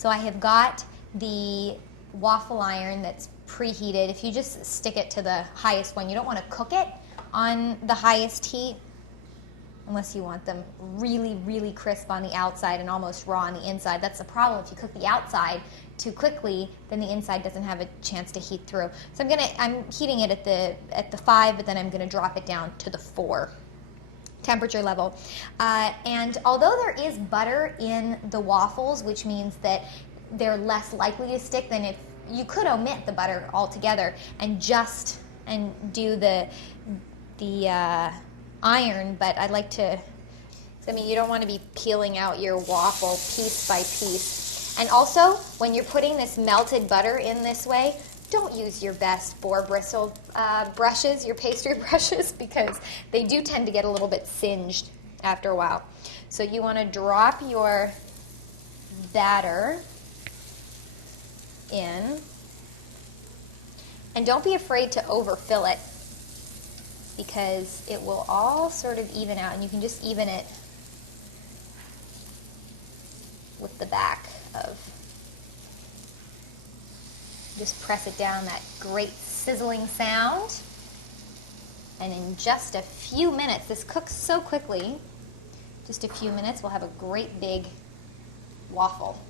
So I have got the waffle iron that's preheated. If you just stick it to the highest one, you don't want to cook it on the highest heat unless you want them really, really crisp on the outside and almost raw on the inside. That's the problem. If you cook the outside too quickly, then the inside doesn't have a chance to heat through. So I'm heating it at the 5, but then I'm going to drop it down to the 4 temperature level. And although there is butter in the waffles, which means that they're less likely to stick than if you could omit the butter altogether and do the iron, but I'd like to, I mean, you don't want to be peeling out your waffle piece by piece. And also, when you're putting this melted butter in this way, don't use your best 4-bristle brushes, your pastry brushes, because they do tend to get a little bit singed after a while. So you want to drop your batter in, and don't be afraid to overfill it, because it will all sort of even out, and you can just even it with the back of, just press it down, that great sizzling sound. And in just a few minutes, this cooks so quickly, just a few minutes, we'll have a great big waffle.